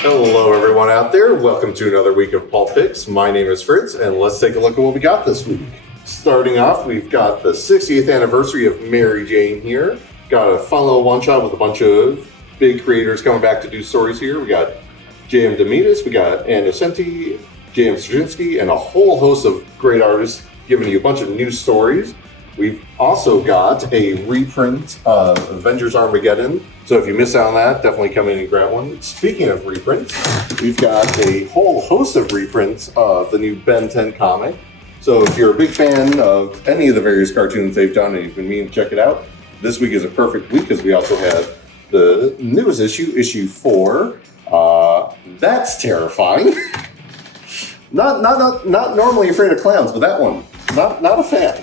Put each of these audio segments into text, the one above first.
Hello everyone out there, welcome to another week of Pulp Picks. My name is Fritz, and let's take a look at what we got this week. Starting off, we've got the 60th anniversary of Mary Jane here. Got a fun little one-shot with a bunch of big creators coming back to do stories here. We got J.M. Demetis, we got Ann Nocenti, J.M. Straczynski, and a whole host of great artists giving you a bunch of new stories. We've also got a reprint of Avengers Armageddon. So if you miss out on that, definitely come in and grab one. Speaking of reprints, we've got a whole host of reprints of the new Ben 10 comic. So if you're a big fan of any of the various cartoons they've done and you've been meaning to check it out, this week is a perfect week because we also have the newest issue, issue 4. That's terrifying. Not normally afraid of clowns, but that one, not a fan.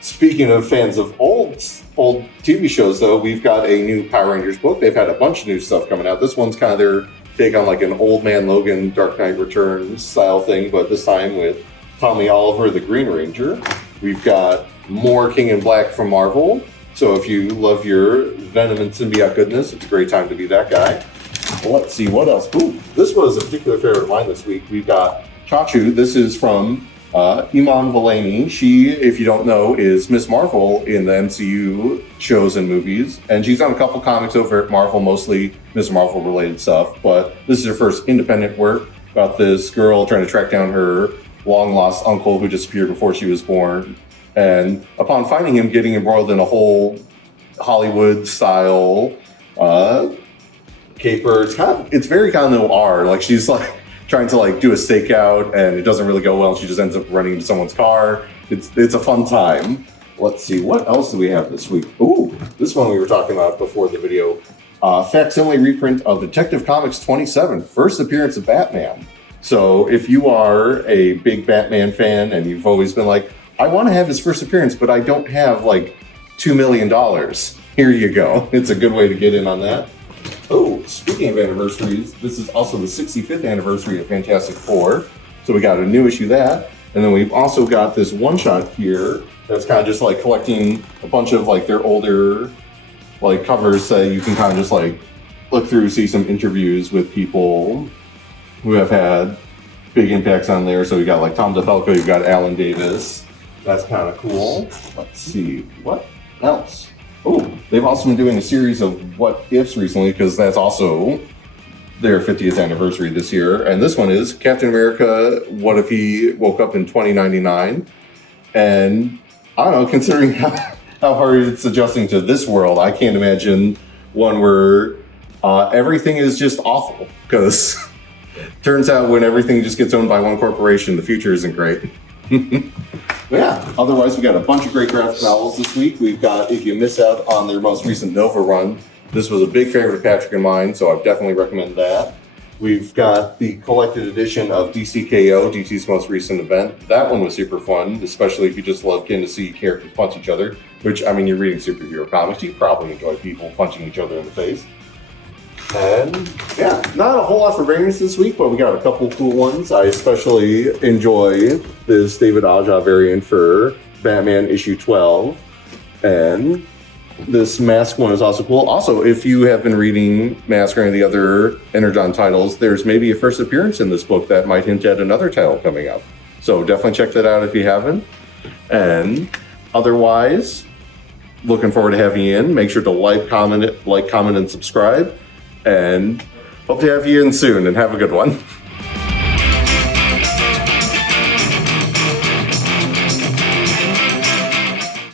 Speaking of fans of old TV shows, though, we've got a new Power Rangers book. They've had a bunch of new stuff coming out. This one's kind of their take on like an Old Man Logan, Dark Knight Returns style thing, but this time with Tommy Oliver, the Green Ranger. We've got more King in Black from Marvel. So if you love your Venom and symbiote goodness, it's a great time to be that guy. Let's see, what else? Ooh, this was a particular favorite of mine this week. We've got Chachu. This is from Iman Vellani. She, if you don't know, is Miss Marvel in the MCU shows and movies. And she's done a couple comics over at Marvel, mostly Miss Marvel related stuff. But this is her first independent work about this girl trying to track down her long lost uncle who disappeared before she was born. And upon finding him, getting embroiled in a whole Hollywood style caper. It's very kind of noir. Like she's like trying to like do a stakeout and it doesn't really go well and she just ends up running into someone's car. It's a fun time. Let's see, what else do we have this week? Ooh, this one we were talking about before the video. Facsimile reprint of Detective Comics 27, first appearance of Batman. So if you are a big Batman fan and you've always been like, I want to have his first appearance, but I don't have like $2 million. Here you go. It's a good way to get in on that. Oh, speaking of anniversaries, this is also the 65th anniversary of Fantastic Four. So we got a new issue of that. And then we've also got this one-shot here that's kind of just like collecting a bunch of like their older like covers that you can kind of just like look through, see some interviews with people who have had big impacts on there. So we got like Tom DeFalco, you've got Alan Davis. That's kind of cool. Let's see, what else? Oh, they've also been doing a series of what ifs recently because that's also their 50th anniversary this year. And this one is Captain America, what if he woke up in 2099? And I don't know, considering how hard it's adjusting to this world, I can't imagine one where everything is just awful. Because turns out when everything just gets owned by one corporation, the future isn't great. Yeah, otherwise we got a bunch of great graphic novels this week. We've got, if you miss out on their most recent Nova run, this was a big favorite of Patrick and mine, so I definitely recommend that. We've got the collected edition of DCKO, DC's most recent event. That one was super fun, especially if you just love getting to see characters punch each other, which, I mean, you're reading superhero comics, you probably enjoy people punching each other in the face. And yeah, not a whole lot for variants this week, but we got a couple cool ones. I especially enjoy this David Aja variant for Batman issue 12. And this Mask one is also cool. Also, if you have been reading Mask or any of the other Energon titles, there's maybe a first appearance in this book that might hint at another title coming up. So definitely check that out if you haven't. And otherwise, looking forward to having you in. Make sure to like, comment, and subscribe. And hope to have you in soon, and have a good one.